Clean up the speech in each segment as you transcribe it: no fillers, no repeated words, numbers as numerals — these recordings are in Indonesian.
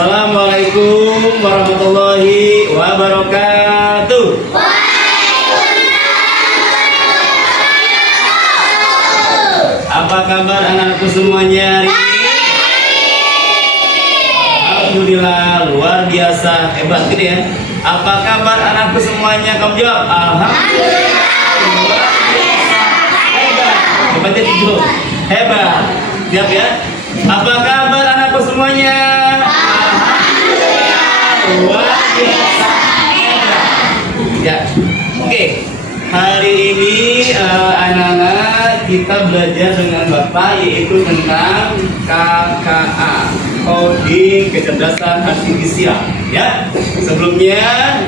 Assalamualaikum warahmatullahi wabarakatuh. Apa kabar anakku semuanya hari ini? Alhamdulillah, luar biasa, hebat gitu ya. Apa kabar anakku semuanya? Kamu jawab. Alhamdulillah, luar biasa, hebat. Hebatnya tidur. Hebat. Siap ya? Apa kabar anakku semuanya? Alhamdulillah, luar biasa, hebat. Ya, oke. Hari ini anak-anak kita belajar dengan Bapak yaitu tentang KKA, Coding Kecerdasan Artifisial. Ya, sebelumnya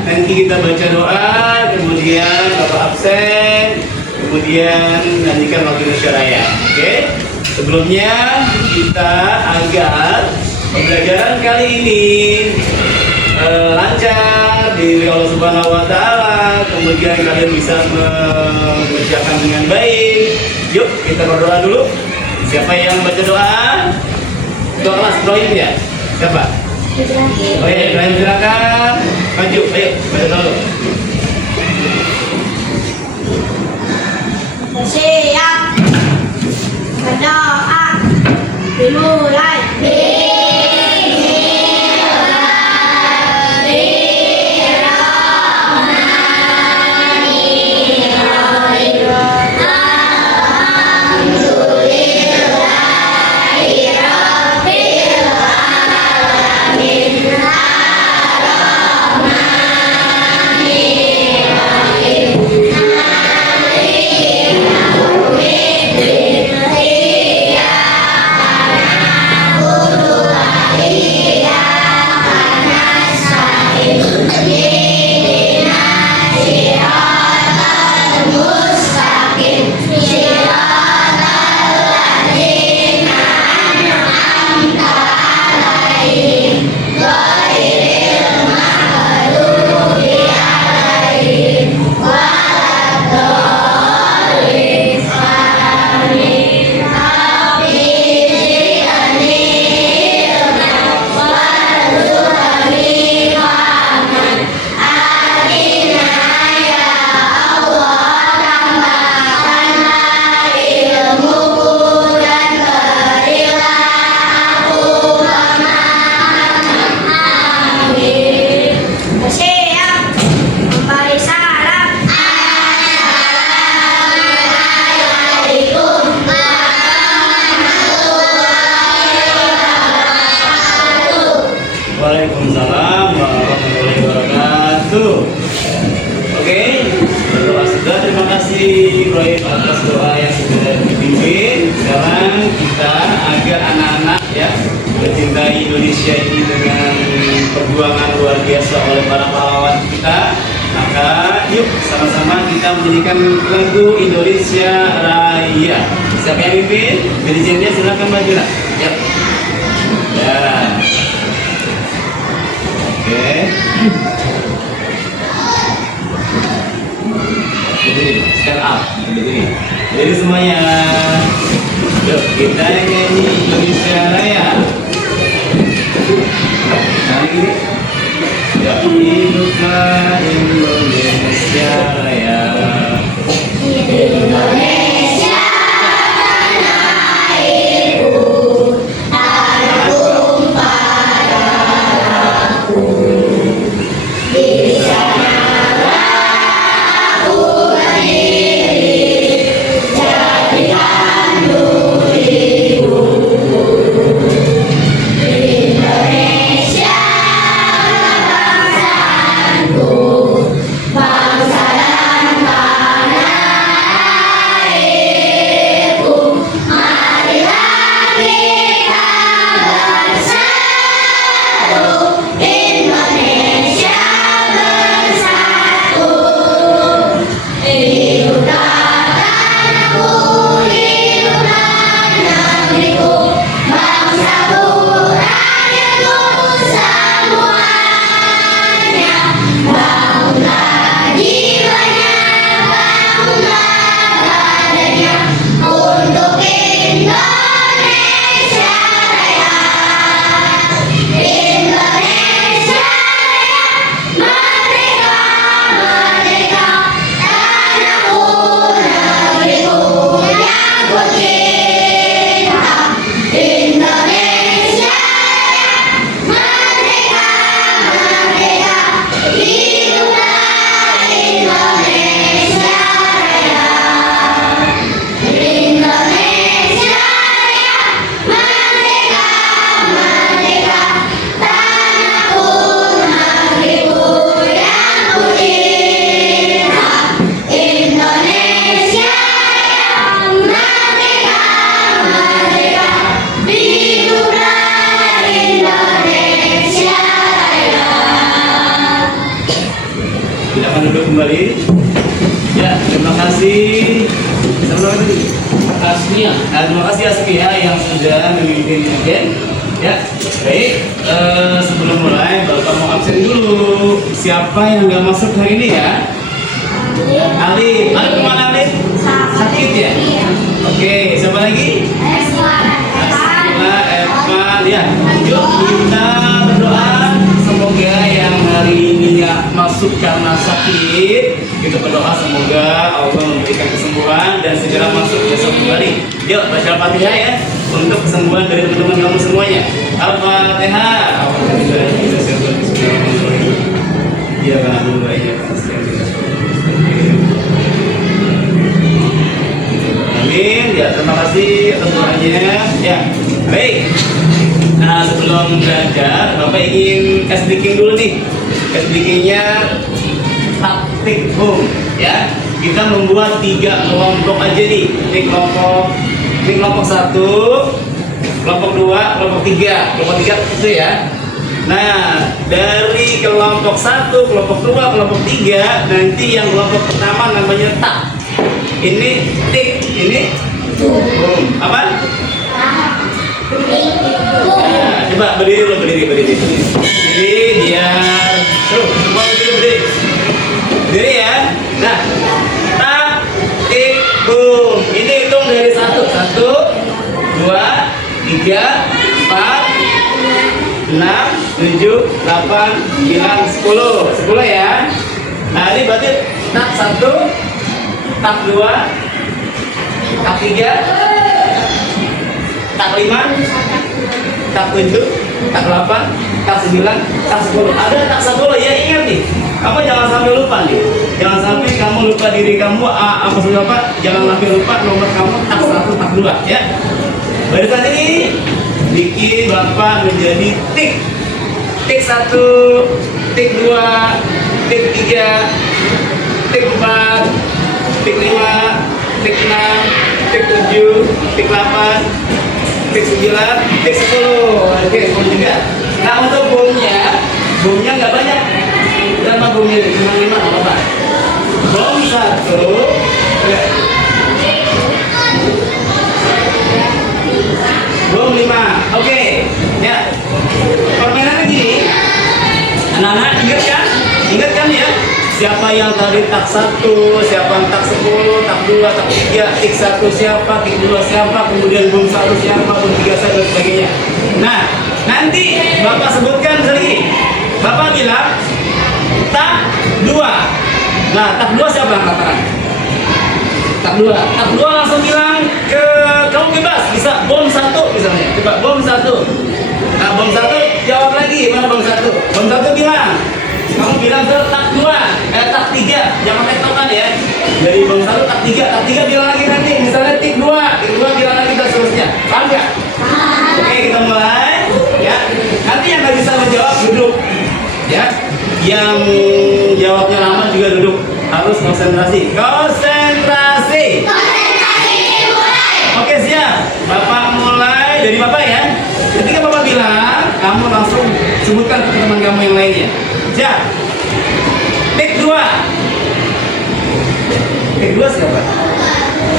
nanti kita baca doa, kemudian Bapak absen, kemudian nantikan waktu musyawarah. Oke, sebelumnya kita agar pembelajaran kali ini lancar dari Allah Subhanahu Wa Taala, kemudian kalian bisa mengerjakan dengan baik. Yuk kita berdoa dulu. Siapa yang baca doa? Doa kelas Ibrahim ya? Siapa? Oh ya, Ibrahim silakan maju. Ayo baca dulu. Siap. Berdoa. Dimulai. Waalaikumsalam warahmatullahi wabarakatuh. Oke, berdoa sudah. Terima kasih Ibrahim atas doa yang sudah dipimpin. Sekarang kita agar anak-anak ya mencintai Indonesia ini dengan perjuangan luar biasa oleh para pahlawan kita. Maka yuk sama-sama kita menyanyikan lagu Indonesia Raya. Siapa yang pimpin? Dirijennya silakan maju lah. Ya. Ya. Oke. Begini, stand up. Begini. Jadi semuanya, yuk kita nyanyi Indonesia Raya. Kali ini, ya hiduplah Indonesia Raya. Indonesia tanah airku, tanah tumpah darahku. Di sanalah aku berdiri, jadikan diriku. Indonesia bangsaku, duduk kembali. Ya, terima kasih. Terima kasih. Terima kasih Askia yang sudah memimpin ujian. Ya, baik. Sebelum mulai, Bapak mau absen dulu. Siapa yang nggak masuk hari ini ya? Ali. Ali kemana Ali? Sakit ya? Oke, siapa lagi? Asma, Evan, ya. Yuk kita berdoa. Semoga yang hari ini ya masuk karena sakit, kita berdoa semoga Allah memberikan kesembuhan dan segera masuk besok kembali. Yuk baca Al-Fatihah ya untuk kesembuhan dari teman-teman kamu semuanya. Al-Fatihah. Iya kan dulu ya. Amin. Ya terima kasih atas doanya. Ya baik. Nah sebelum belajar, Bapak ingin kasih briefing dulu nih. Kasih briefingnya taktik home ya. Kita membuat 3 kelompok aja nih. Ini kelompok 1, kelompok 2, kelompok 3. Kelompok 3 itu ya. Nah dari kelompok 1, kelompok 2, kelompok 3, nanti yang kelompok pertama namanya tak. Ini tik, ini home. Apa? Nah, coba berdiri. Berdiri biar semua berdiri. Berdiri ya. Nah, tak, tik, boom. Ini hitung dari 1, 2, 3, 4, 6, 7, 8, 9, 10. 10 ya. Nah, ini berarti tak 1, tak 2, tak 3, tak 5, tak 7, tak 8, tak 9, tak 10. Ada tak 10 ya, ingat nih. Kamu jangan sampai lupa nih. Jangan sampai kamu lupa diri kamu apa sudah apa. Jangan sampai lupa nomor kamu tak 1, tak 2 ya. Barisan ini bikin Bapak menjadi tik. Tik 1, tik 2, tik 3, tik 4, tik 5, tik 6, tik 7, tik 8, tik 9, tik 10. Oke, 10 juga. Nah untuk bomnya nggak banyak. Berapa bomnya? Cuma 5 apa? Bom 1. Bom 5. Oke. Ya. Permainannya gini. Anak-anak ingat kan ya? Siapa yang tadi tak 1, siapa yang tak 10, tak 2, tak 3, tik 1 siapa, tik 2 siapa, kemudian bom 1 siapa, bom 3 siapa, dan sebagainya. Nah, nanti Bapak sebutkan lagi. Bapak bilang tak 2. Nah, tak 2 siapa yang katakan? Tak 2. Tak 2 langsung bilang ke kamu bebas, bisa bom 1 misalnya. Coba bom 1. Nah, bom 1 jawab lagi, mana bom 1? Bom 1 bilang. Kamu bilang ke tak 2, tak 3, jangan tektokan ya. Dari bom 1 tak 3 bilang lagi nanti, misalnya tik 2 bilang lagi dan seterusnya. Paham nggak? Oke, kita mulai ya. Nanti yang nggak bisa menjawab duduk ya. Yang jawabnya lama juga duduk. Harus konsentrasi. Oke, siap. Bapak mulai dari Bapak ya. Ketika Bapak bilang, kamu langsung sebutkan ke teman kamu yang lainnya. Siap. Tik 2. Tik 2 siapa?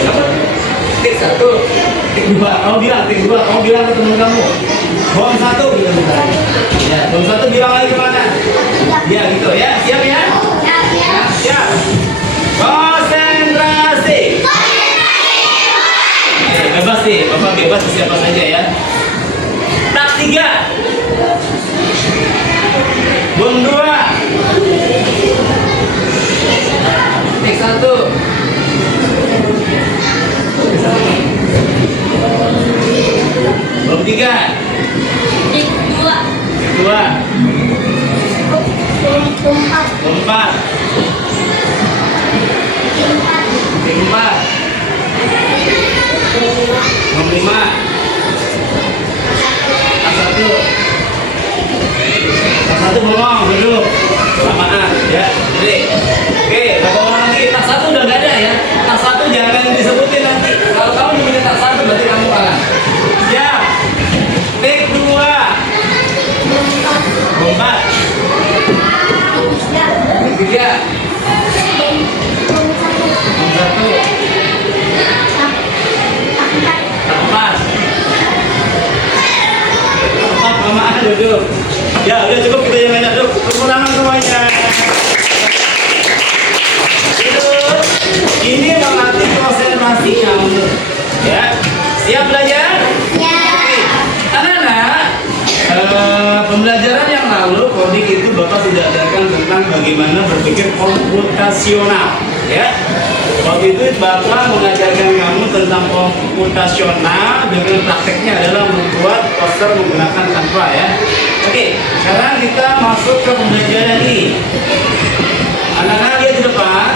Apa? Tik 1, tik 2. Kamu bilang tik 2. Kamu bilang ke teman kamu. Bom 1 bilang kita. Ya, bom 1 bilang lagi kemana? Ya gitu ya. Siap ya? Siap. Konsentrasi. Bebas nih. Bapak bebas siapa saja ya. Tak 3. Bom 2. Tik 1. Bom 3. Tik 2. Tik 2. Bom 4. Tik 4. Bom 5. Tak 1. Tak 1 ngomong dulu. Samaan ya. Jadi, oke, Bapak ngomong lagi. Tak 1 udah nggak ada ya. Tak 1 jangan disebutin nanti. Kalau kamu nyebutnya tak 1 berarti kamu kalah. Siap. Tik 2. Bom 4. Tik 3. Ya, udah cukup kita yang banyak dulu. Tepuk tangan semuanya. Terus, ini melatih konsentrasi kamu. Ya, siap belajar? Ya. Oke. Anak-anak, pembelajaran yang lalu coding itu Bapak sudah ajarkan tentang bagaimana berpikir komputasional. Ya, waktu itu Bapak mengajarkan kamu tentang komputasional dengan prakteknya adalah membuat poster menggunakan Canva ya. Oke, sekarang kita masuk ke pembelajaran ini. Anak-anak lihat di depan.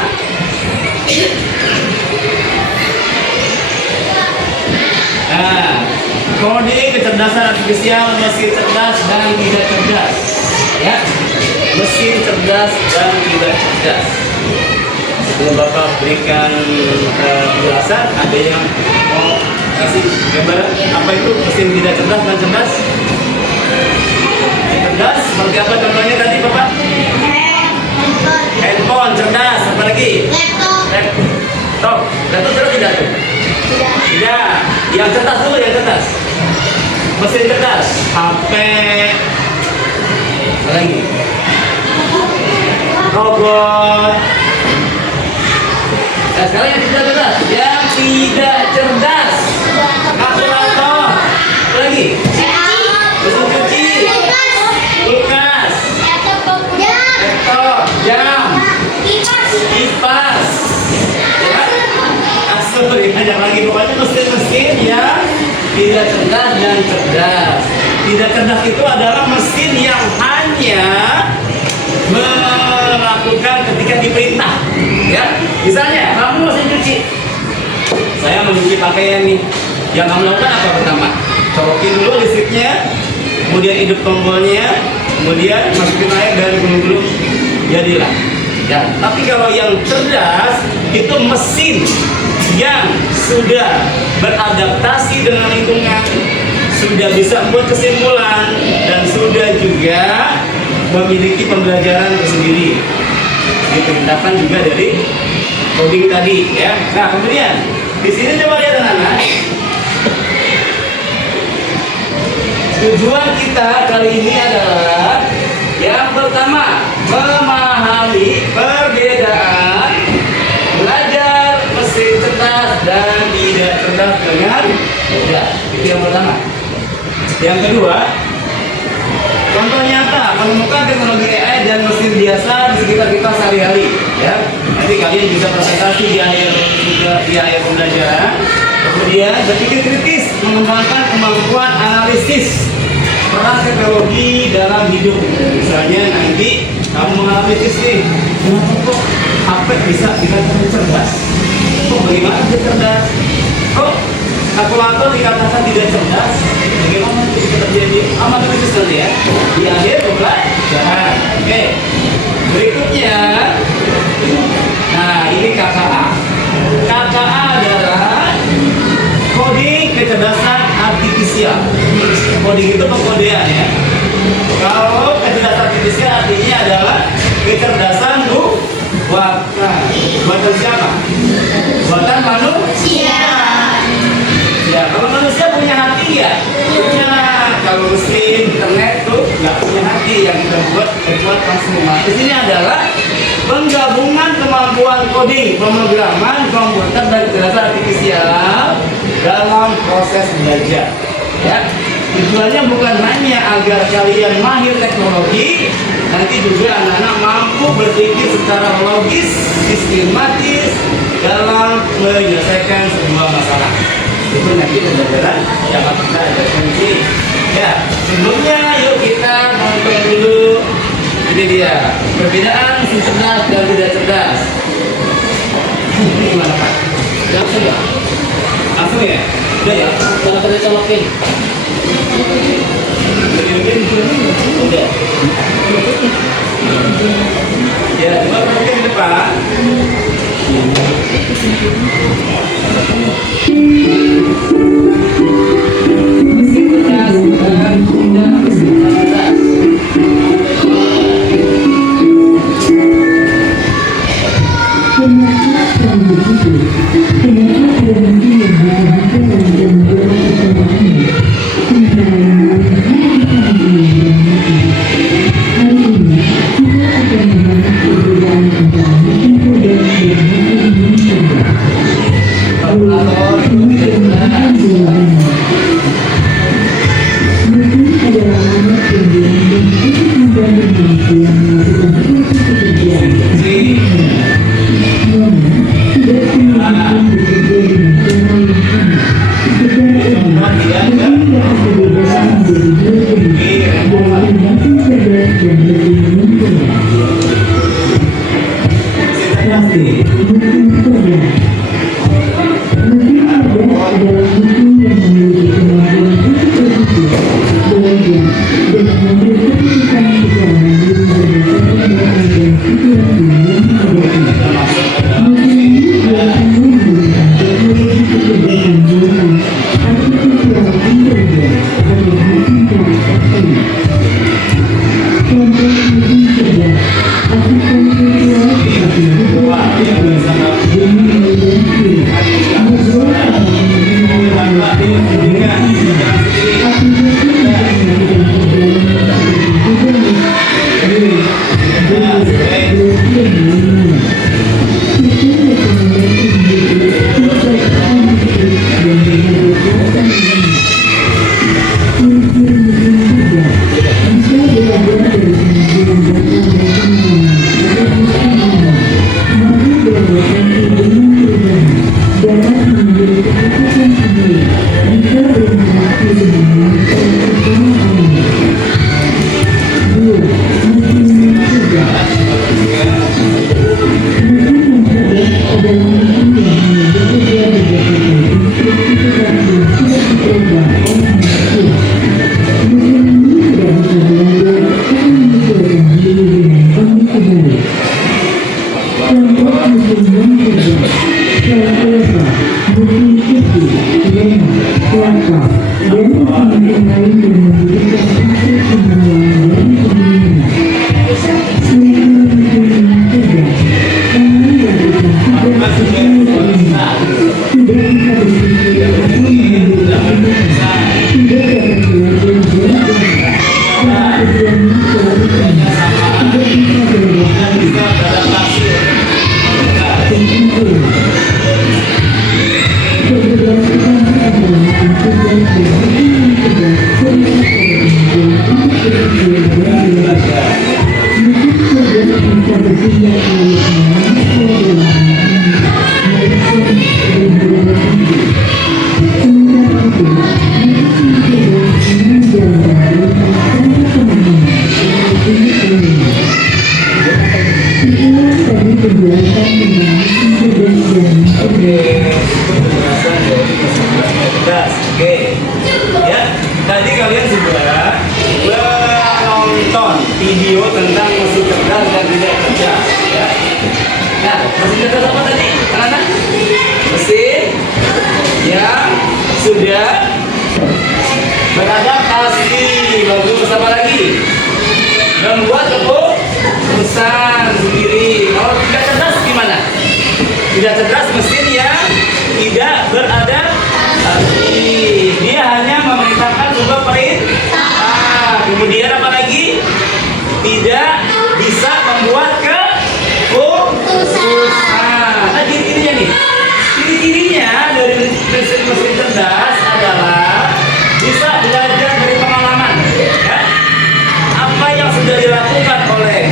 Nah, coding kecerdasan artifisial mesin cerdas dan tidak cerdas. Ya, mesin cerdas dan tidak cerdas. Sebelum Bapak berikan penjelasan, ada yang mau kasih gambaran apa itu mesin tidak cerdas dan cerdas? Cerdas seperti apa contohnya tadi Bapak? Handphone cerdas, apa lagi? Laptop cerdas tidak tuh? Tidak. Yang cerdas dulu, yang cerdas. Mesin cerdas, HP, apa lagi? Robot. Nah, sekarang yang tidak cerdas, yang tidak cerdas, kalkulator, apa lagi? Mesin cuci, kulkas, laptop, jam, kipas, ya, aksesori banyak lagi. Pokoknya mesin-mesin yang tidak cerdas dan cerdas. Tidak cerdas itu adalah mesin yang hanya melakukan ketika diperintah. Ya, misalnya kamu mesin cuci, saya mencuci pakaian nih. Yang kamu lakukan apa pertama? Colokin dulu listriknya, kemudian hidup tombolnya, kemudian masukin air dan gulung-gulung, jadilah. Ya, tapi kalau yang cerdas itu mesin yang sudah beradaptasi dengan lingkungan, sudah bisa membuat kesimpulan dan sudah juga memiliki pembelajaran tersendiri. Diperintahkan juga dari coding tadi, ya. Nah, kemudian di sini coba lihat anak-anak. Tujuan kita kali ini adalah yang pertama, memahami perbedaan belajar mesin cerdas dan tidak cerdas dengan mudah. Itu yang pertama. Yang kedua, contoh nyata menemukan teknologi AI dan mesin biasa di sekitar kita sehari-hari. Ya, nanti kalian bisa presentasi di akhir pembelajaran. Kemudian berpikir kritis, mengembangkan kemampuan analisis peran teknologi dalam hidup. Misalnya nanti kamu menganalisis nih, kenapa kok HP bisa dikatakan cerdas? Kok bagaimana dia cerdas? Kok kalkulator dikatakan tidak cerdas? Bagaimana itu bisa terjadi? Amat kritis nanti ya. Di akhir pembelajaran. Oke. Berikutnya, nah ini KKA. KKA adalah coding kecerdasan artifisial. Coding itu pengkodean ya. Kalau kecerdasan artifisial artinya adalah kecerdasan buatan. Buatan siapa? Buatan manusia. Ya, kalau manusia punya hati ya? Punya. Kalau mesin internet tuh nggak punya hati, yang kita buat transformasi. Ini adalah penggabungan kemampuan coding, pemrograman, komputer dan kecerdasan artifisial dalam proses belajar. Ya, tujuannya bukan hanya agar kalian mahir teknologi, nanti juga anak-anak mampu berpikir secara logis, sistematis dalam menyelesaikan sebuah masalah. Itu nanti pembelajaran yang akan kita ajarkan di sini. Ya, sebelumnya yuk kita nonton dulu. Ini dia perbedaan mesin cerdas dan tidak cerdas. Ini gimana Pak? Langsung ya? Langsung ya? Udah ya? Kalau kita colokin. Udah. Ya, coba mungkin di depan. Mesin cerdas dan tidak mesin cerdas. Tadi kalian sudah nonton video tentang mesin cerdas dan tidak cerdas, ya. Nah, mesin cerdas apa tadi, anak-anak? Mesin yang sudah beradaptasi. Bagus, apa lagi? Membuat keputusan sendiri. Kalau tidak cerdas gimana? Tidak cerdas mesin yang tidak beradaptasi. Dia hanya memerintahkan sebuah perintah. Kemudian apa lagi? Tidak bisa membuat keputusan. Nah, ciri-cirinya nih. Ciri-cirinya dari mesin cerdas adalah bisa belajar dari pengalaman. Ya? Apa yang sudah dilakukan oleh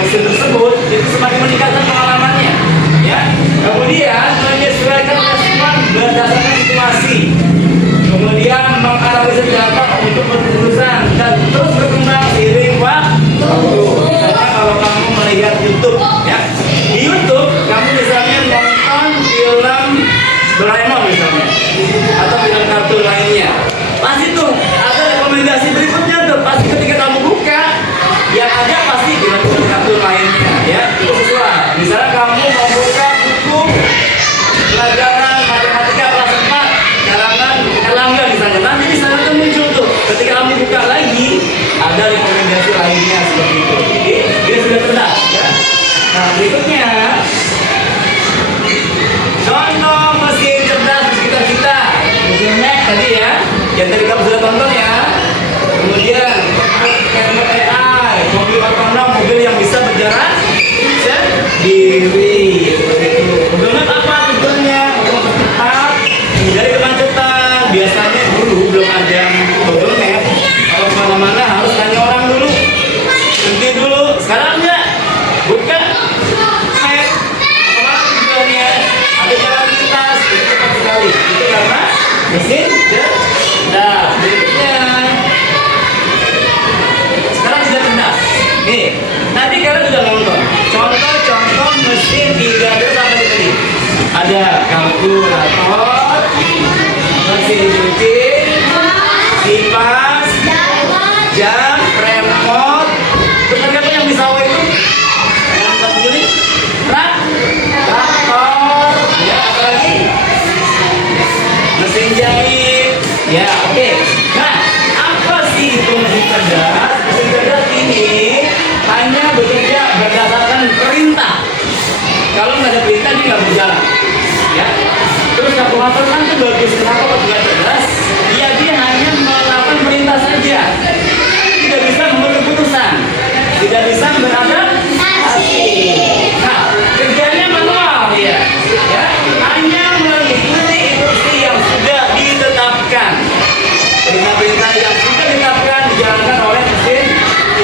mesin tersebut itu semakin meningkatkan pengalamannya. Ya. Kemudian menyesuaikan respon berdasarkan situasi. Kemudian menganalisis data untuk keputusan dan terus berkembang seiring waktu. Misalnya kalau kamu melihat YouTube, ya di YouTube kamu misalnya nonton film Doraemon misalnya, atau film kartun lainnya, pasti tuh ada rekomendasi berikutnya tuh. Pasti ketika kamu buka, yang ada pasti film kartun lainnya, ya itu sesuai. Misalnya kamu mau buka buku pelajaran matematika kelas 4 karangan Erlangga misalnya, nanti di sana tuh muncul tuh. Ketika kamu buka lagi, ada rekomendasi lainnya seperti itu. Jadi dia sudah cerdas, ya. Nah berikutnya, contoh mesin cerdas di sekitar kita. Mesin Mac tadi ya, yang tadi kamu sudah tonton ya. Kemudian AI, mobil otonom, mobil yang bisa berjalan sendiri. Mobil Mac apa tujuannya? Untuk cepat, menghindari kemacetan. Biasanya dulu belum ada Google Map, kalau kemana-mana harus tanya orang dulu. Berhenti dulu regulator, mesin cuci, kipas, jam, remote. Benar kan yang di sawah itu? Yang satu ini, traktor, ya apa lagi? Mesin jahit, ya oke. Nah, apa sih itu mesin cerdas? Mesin cerdas ini hanya bekerja berdasarkan perintah. Kalau nggak ada perintah dia nggak berjalan, ya. Terus kalkulator kan itu bagus, kenapa kok tidak cerdas? Dia hanya melakukan perintah saja, tidak bisa membuat keputusan, tidak bisa beradaptasi. Nah, kerjanya manual ya, hanya mengikuti instruksi yang sudah ditetapkan. Perintah-perintah yang sudah ditetapkan dijalankan oleh mesin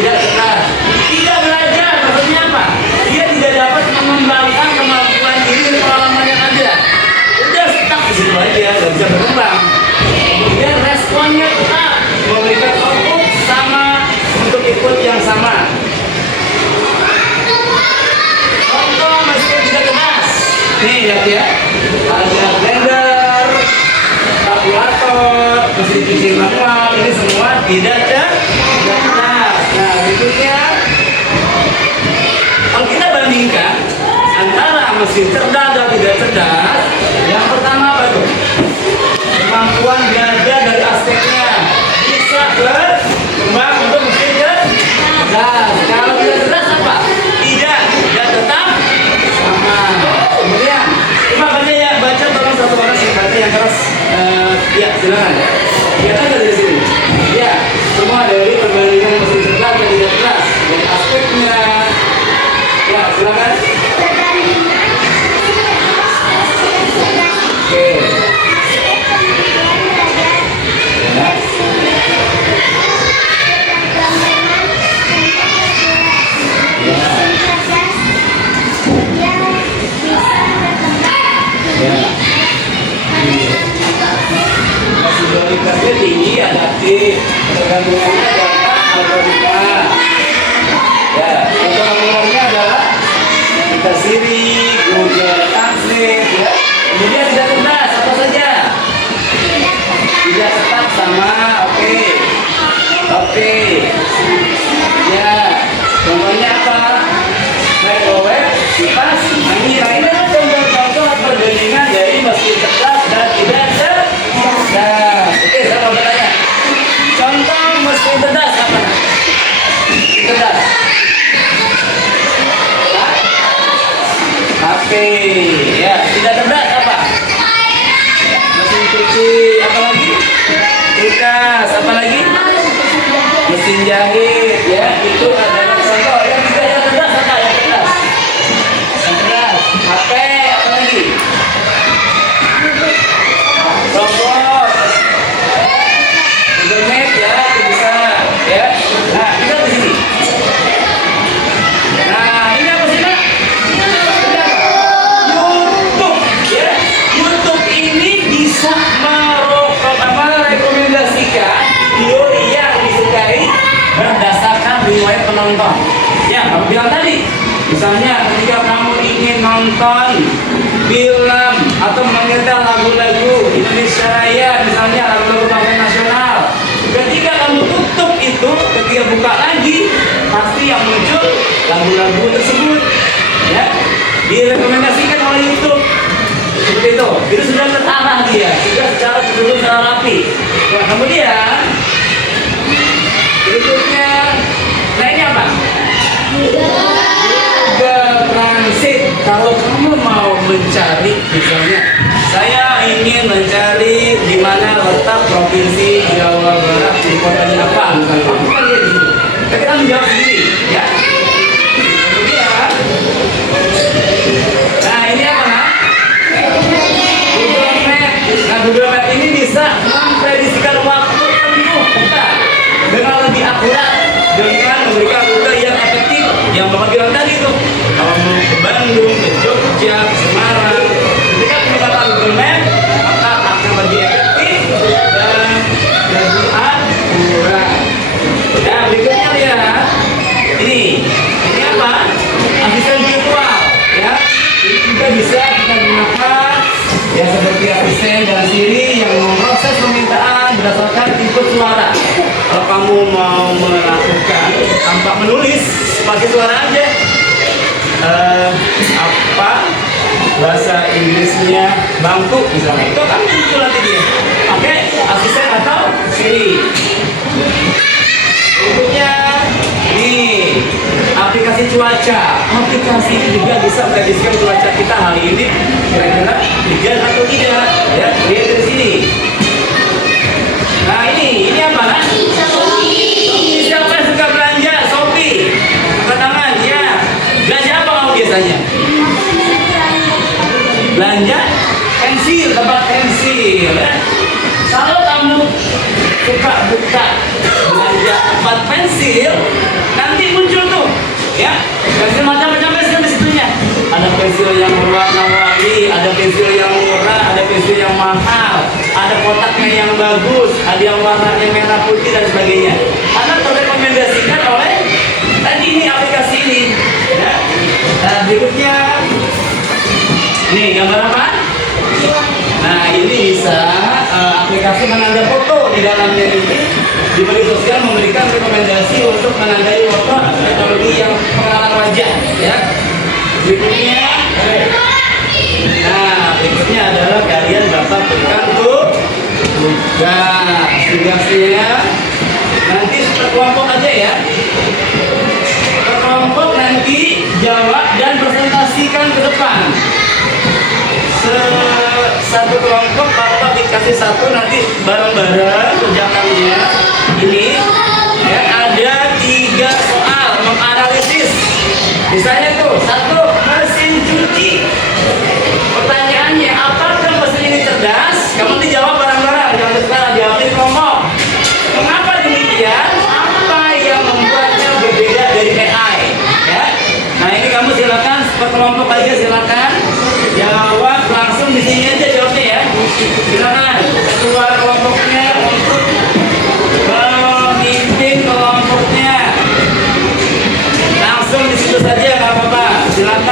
tidak cerdas. Tidak belajar, maksudnya apa? Dia tidak dapat mengembangkan kemampuan diri dan pengalaman yang ada. Udah stuck di situ aja, nggak bisa berkembang. Kemudian responnya tetap memberikan output sama untuk input yang sama. Contoh mesin tidak cerdas. Nih lihat ya, ada blender, kalkulator, mesin cuci manual, ini semua tidak cerdas. Nah berikutnya, kalau kita bandingkan antara mesin cerdas dan tidak cerdas, yang pertama apa tuh? Kemampuan belajar dari aspeknya bisa berkembang untuk mesin cerdas. Kalau tidak cerdas apa? Tidak tetap sama. Kemudian coba baca ya, baca tolong satu orang yang baca yang keras. Ya silakan. Ya kan dari sini. Ya semua dari perbandingan mesin cerdas dan tidak cerdas dari aspeknya. Ya silakan. Oke. Kualitasnya tinggi, adaptif, tergantungannya data algoritma. Ya, contoh-contohnya adalah kita Siri, Google Translate, ya. Kemudian tidak cerdas, apa saja? Tidak tetap sama, oke. Ya, contohnya apa? Microwave, kipas, angin. Nah, ini adalah contoh-contoh perbandingan dari mesin cerdas dan tidak cerdas. Oke, saya mau bertanya. Contoh mesin cerdas apa? Cerdas. HP. Ya, tidak cerdas apa? Mesin cuci. Apa lagi? Kulkas. Apa lagi? Mesin jahit. Ya, itu adalah contoh yang tidak cerdas apa? Yang cerdas. Yang cerdas. HP. Apa lagi? Robot. Internet ya, itu bisa ya. Nah, kita di sini. Nah, ini apa sih, Pak? Ini apa? YouTube ya. YouTube ini bisa merekomendasikan video yang disukai berdasarkan riwayat penonton. Ya, kamu bilang tadi. Misalnya ketika kamu ingin nonton film atau menyetel lagu-lagu Indonesia Raya, misalnya lagu-lagu bangsa nasional, ketika kamu tutup itu, ketika buka lagi, pasti yang muncul lagu-lagu tersebut, ya, direkomendasikan oleh YouTube. Seperti itu sudah terarah dia, sudah secara keseluruhan secara rapi. Nah, kemudian berikutnya, nah ini apa? Transit. Kalau kamu mau mencari, misalnya saya ingin mencari di mana letak provinsi Jawa Barat, di kotanya apa, misalnya kamu kan lihat di situ. Tapi kamu jawab sendiri, ya. Kemudian, nah ini apa, nak? Google Map. Nah, Google Map ini bisa memprediksikan waktu tempuh kita dengan lebih akurat, dengan memberikan rute yang efektif, yang Bapak bilang tadi tuh. Kalau mau ke Bandung, ke Jogja, ke Semarang, ketika menggunakan Google Map, maka akan lebih efektif dan lebih akurat. Nah, berikutnya lihat ini apa? Asisten virtual, ya. Ini juga bisa kita gunakan ya pakai suara aja. Apa bahasa Inggrisnya bangku misalnya, itu kan muncul nanti dia. Oke, asisten atau Siri. Berikutnya nih, aplikasi cuaca. Aplikasi ini juga bisa memprediksikan cuaca kita hari ini kira-kira hujan atau tidak. Ya, lihat dari sini. Nah ini apa nak? Siapa yang suka belanja? Shopee. Angkat tangan, ya. Belanja apa kamu biasanya? Belanja pensil, tempat pensil. Ya. Kalau kamu suka buka belanja tempat pensil, nanti muncul tuh, ya. Pensil macam-macam pensil di situnya. Ada pensil yang berwarna-warni, ada pensil yang murah, ada pensil yang mahal, ada kotaknya yang bagus, ada yang warnanya merah putih dan sebagainya. Karena terrekomendasikan oleh tadi ini aplikasi ini. Ya. Nah, berikutnya, nih gambar apa? Nah ini bisa aplikasi menanda foto. Di dalamnya ini di media sosial memberikan rekomendasi untuk menandai foto teknologi yang pengenalan wajah, ya. Berikutnya, nah berikutnya adalah kalian dapat berikan tugasnya nanti kelompok aja ya. Kelompok nanti jawab dan presentasikan ke depan. Satu kelompok bapak dikasih satu, nanti bareng-bareng kerjakannya ini ya, ada 3 soal menganalisis. Misalnya tuh, 1, mesin cuci. Pertanyaannya, apakah mesin ini cerdas? Kamu dijawab bareng-bareng, jangan terserah jawab di kelompok. Mengapa demikian? Apa yang membuatnya berbeda dari AI? Ya. Nah ini kamu silakan sekelompok aja, silakan jawab langsung di sini aja jawabnya ya. Silakan ketua kelompoknya untuk memimpin kelompoknya. Langsung di situ saja nggak apa-apa. Silakan.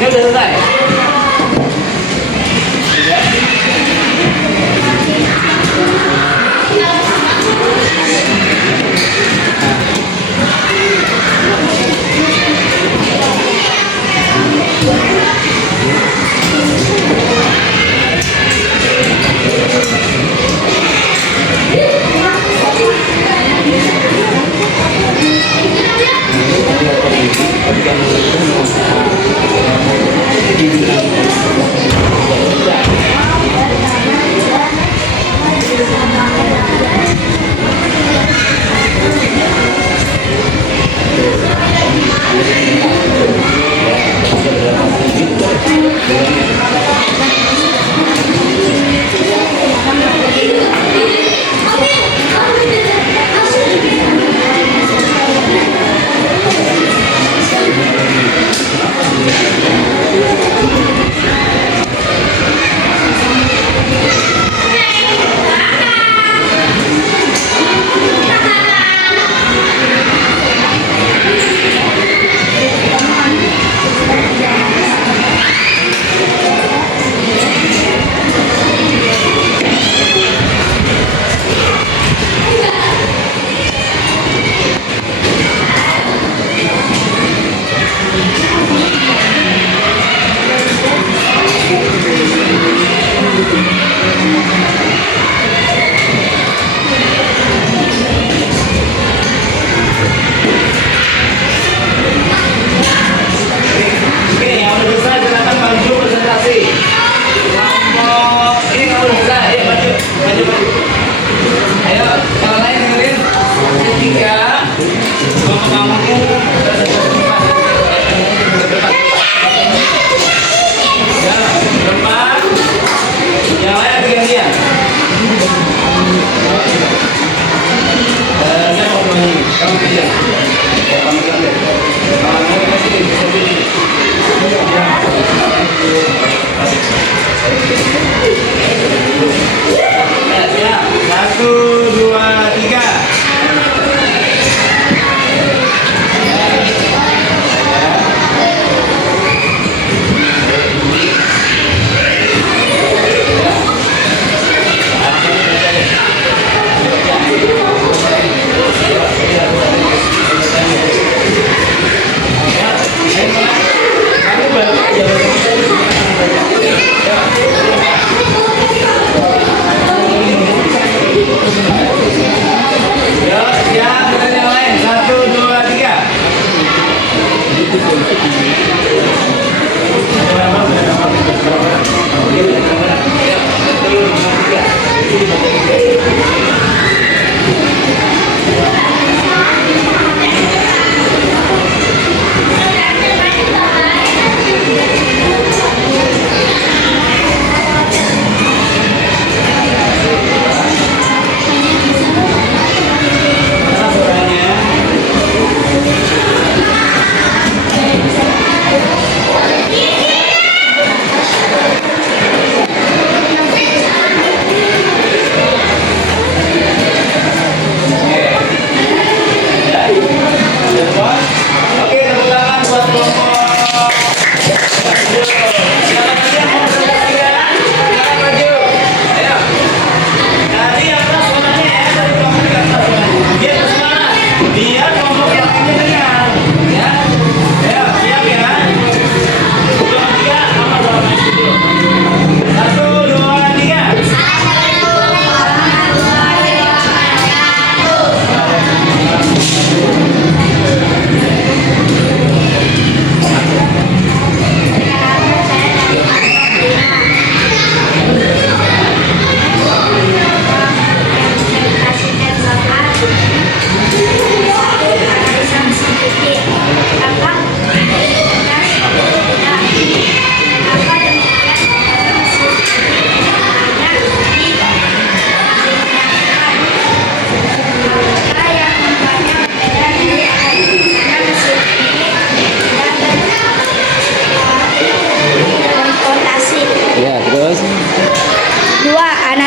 Ini udah selesai. Sudah.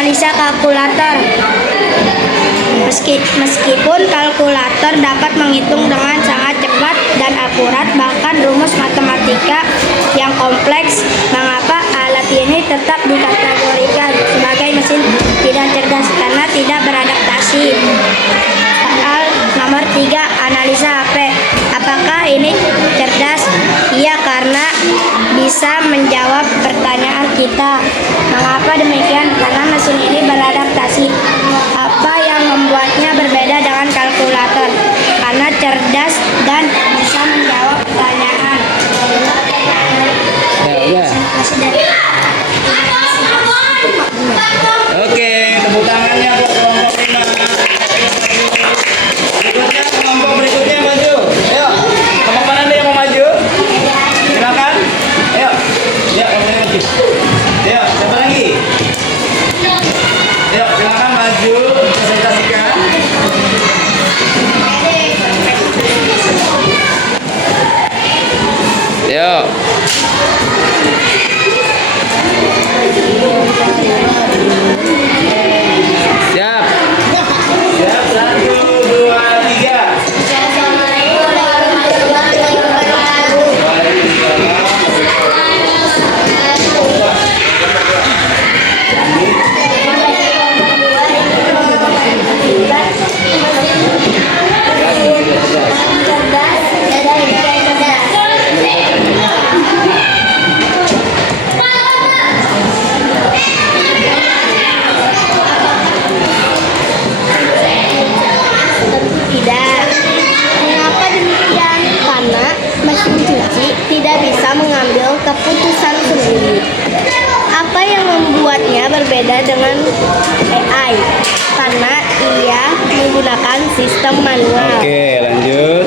analisa kalkulator. Meskipun kalkulator dapat menghitung dengan sangat cepat dan akurat, bahkan rumus matematika matematika yang kompleks, mengapa alat ini tetap dikategorikan sebagai mesin tidak cerdas karena tidak beradaptasi? Soal nomor 3, analisa HP. Apakah ini cerdas? Iya, karena bisa menjawab pertanyaan kita. Mengapa demikian? Karena mesin ini beradaptasi. Apa yang membuatnya berbeda dengan kalkulator? Karena cerdas dan bisa menjawab pertanyaan. Ya, udah. Oke, tepuk tangannya buat kelompok 5. Berikutnya, kelompok berikutnya maju. Ayo, kelompok mana nih yang mau maju? Silakan. Ayo, ya, yang mau maju. Ayo, siapa lagi? Ayo, silakan maju. Presentasikan. Ayo. Siap. Siap, 1, 2, 3. Tidak. Mengapa demikian? Karena mesin cuci tidak bisa mengambil keputusan sendiri. Apa yang membuatnya berbeda dengan AI? Karena ia menggunakan sistem manual. Oke, lanjut.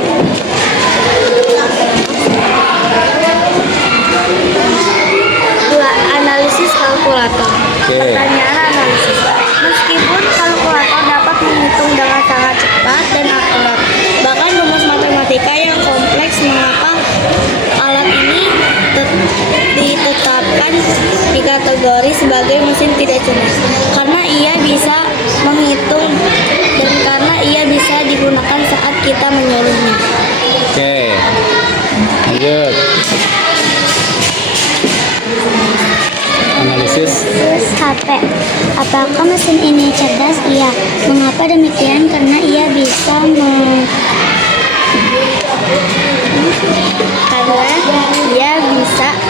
Dua, analisis kalkulator. Oke. Pertanyaan analisis. Meskipun kalkulator dapat menghitung dengan sangat cepat dan akurat, bahkan rumus matematika yang kompleks, mengapa alat ini ditetapkan di kategori sebagai mesin tidak cerdas? Karena ia bisa menghitung dan karena ia bisa digunakan saat kita menyuruhnya. Oke. Lanjut. Analisis. Terus HP. Apakah mesin ini cerdas? Iya. Mengapa demikian? Karena ia bisa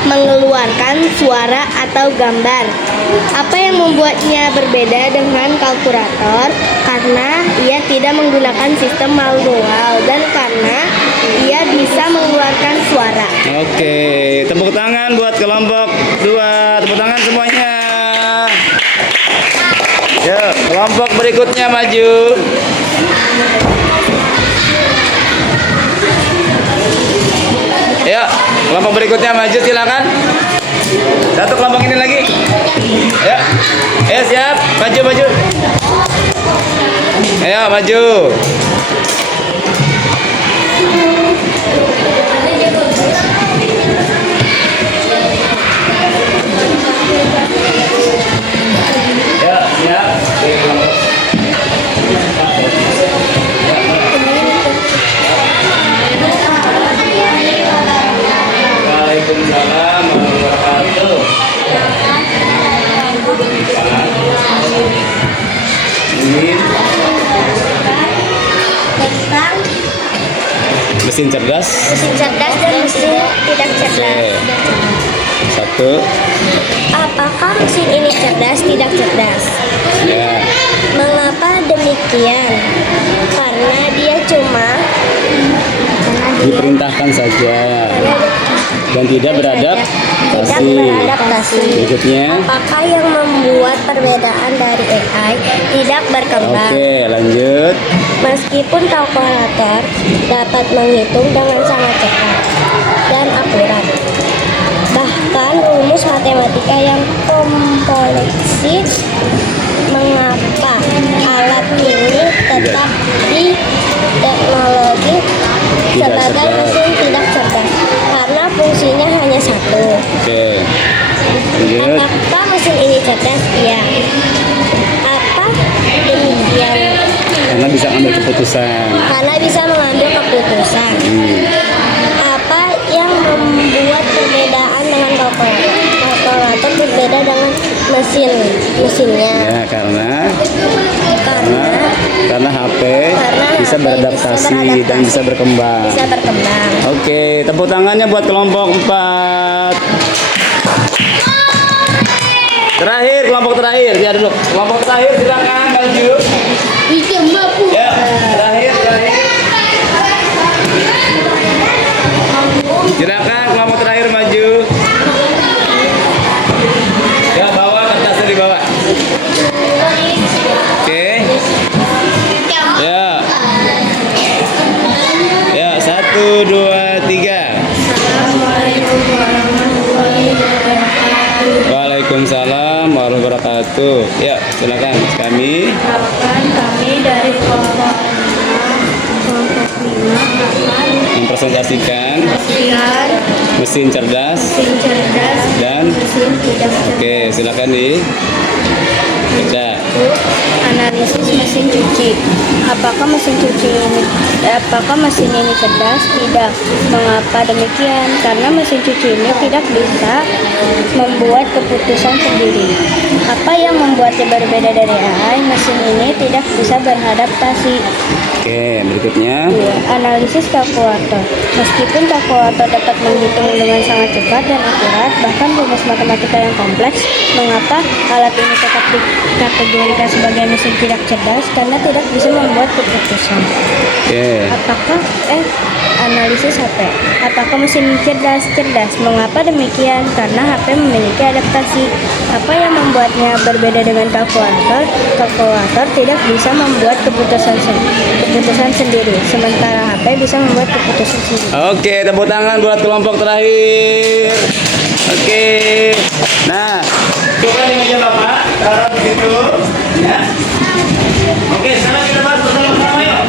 mengeluarkan suara atau gambar. Apa yang membuatnya berbeda dengan kalkulator? Karena ia tidak menggunakan sistem manual dan karena ia bisa mengeluarkan suara. Oke, tepuk tangan buat kelompok 2. Tepuk tangan semuanya. Yuk, kelompok berikutnya maju. Yuk, kelompok berikutnya maju, silakan. Satu kelompok ini lagi. Ya, siap. Maju, maju. Ayo, maju. Ya, siap. Waalaikumsalam warahmatullahi wabarakatuh. Tentang Mesin cerdas. mesin cerdas dan mesin tidak cerdas. Satu. Apakah mesin ini cerdas, tidak cerdas? Ya. Mengapa demikian? Karena dia cuma Diperintahkan saja dan tidak beradaptasi. Berikutnya. Apakah yang membuat perbedaan dari AI tidak berkembang? Oke, lanjut. Meskipun kalkulator dapat menghitung dengan sangat cepat dan akurat, bahkan rumus matematika yang kompleks, mengapa alat ini tetap di teknologi Tidak sebagai cerdas. mesin tidak cerdas? Karena fungsinya hanya satu. Oke. Lanjut. Apakah mesin ini cerdas? Iya. Apa demikian? Karena bisa ambil keputusan. Karena bisa mengambil keputusan. Hmm. Apa yang membuat perbedaan dengan kalkulator. Kalkulator berbeda dengan mesinnya. Ya, karena HP bisa HP beradaptasi dan bisa berkembang. Bisa berkembang. Oke, tepuk tangannya buat kelompok 4. Terakhir, kelompok terakhir. Ya dulu. Kelompok terakhir silakan maju. Ya, terakhir. Silakan kelompok terakhir maju. Ya, bawa kertasnya di bawah. Oke. Ya. Ya, 1, 2, 3. Waalaikumsalam warahmatullahi wabarakatuh. Ya, silakan. Kami dari kelompok 5 akan mempresentasikan mesin cerdas mesin cerdas dan mesin tidak cerdas. oke, silakan di baca. Analisis mesin cuci. Apakah mesin ini cerdas? Tidak. Mengapa demikian? Karena mesin cuci ini tidak bisa membuat keputusan sendiri. Apa yang membuatnya berbeda dari AI? Mesin ini tidak bisa beradaptasi. Oke, berikutnya. 2. Analisis kalkulator. Meskipun kalkulator dapat menghitung dengan sangat cepat dan akurat, bahkan rumus matematika yang kompleks, mengapa alat ini tetap dikategorikan sebagai mesin tidak cerdas? Karena tidak bisa membuat keputusan. Oke. Apakah analisis HP? Apakah mesin cerdas? Cerdas. Mengapa demikian? Karena HP memiliki adaptasi. Apa yang membuatnya berbeda dengan kalkulator? Kalkulator tidak bisa membuat keputusan sendiri, sementara HP bisa membuat keputusan sendiri. Oke, tepuk tangan buat kelompok terakhir. Oke. Nah, coba di meja Bapak, taruh di situ, ya. Oke, sekarang kita bahas bersama-sama yuk.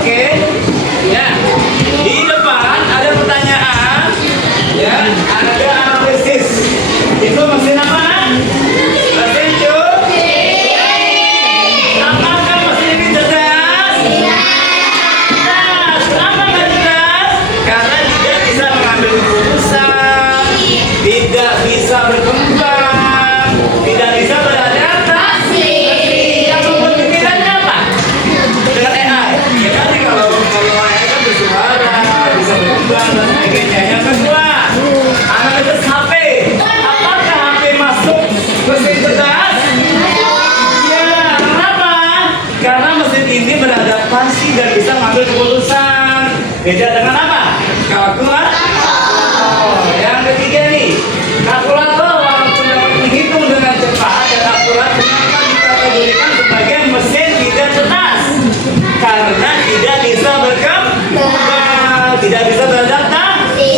Oke. Ya. Di depan ada pertanyaan, ya, ada analisis. Itu mesin apa? Mesin cuci. Apakah mesin ini cerdas? Cerdas. Kenapa nggak cerdas? Karena tidak bisa mengambil keputusan, tidak bisa berkembang, tidak bisa beradaptasi. Yang membuat pikirannya apa? Dengan AI. Ya tadi kalau AI kan bersuara, bisa berkembang dan sebagainya. Yang kedua, analisis HP. Apakah HP masuk mesin cerdas? Ya, kenapa? Karena mesin ini beradaptasi dan bisa mengambil keputusan. Beda dengan apa? Kalkulator. Yang ketiga nih, kalkulator walaupun dapat menghitung dengan cepat dan akurat, kenapa dikategorikan sebagai mesin tidak cerdas? Karena tidak bisa berkembang, tidak bisa beradaptasi,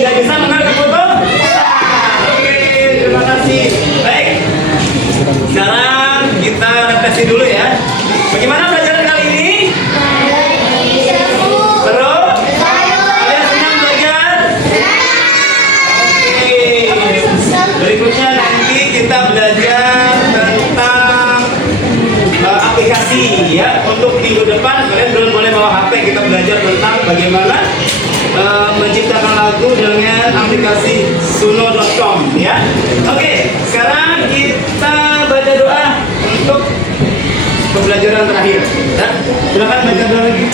tidak bisa mengambil keputusan. Oke, terima kasih. Baik, sekarang kita refleksi dulu ya. Bagaimana pelajaran kali ini? Seru? Kalian senang belajar? Oke. Berikutnya nanti kita belajar tentang aplikasi ya. Untuk minggu depan kalian belum boleh bawa HP. Kita belajar tentang bagaimana menciptakan lagu dengan aplikasi suno.com ya. Oke, sekarang kita baca doa untuk pembelajaran terakhir. Ya, silakan baca doa lagi.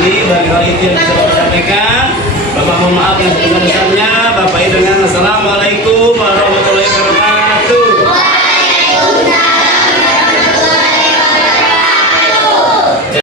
ini. Barangkali itu yang bisa Bapak sampaikan. Bapak mohon maaf yang sebesar-besarnya. Bapak dengan assalamualaikum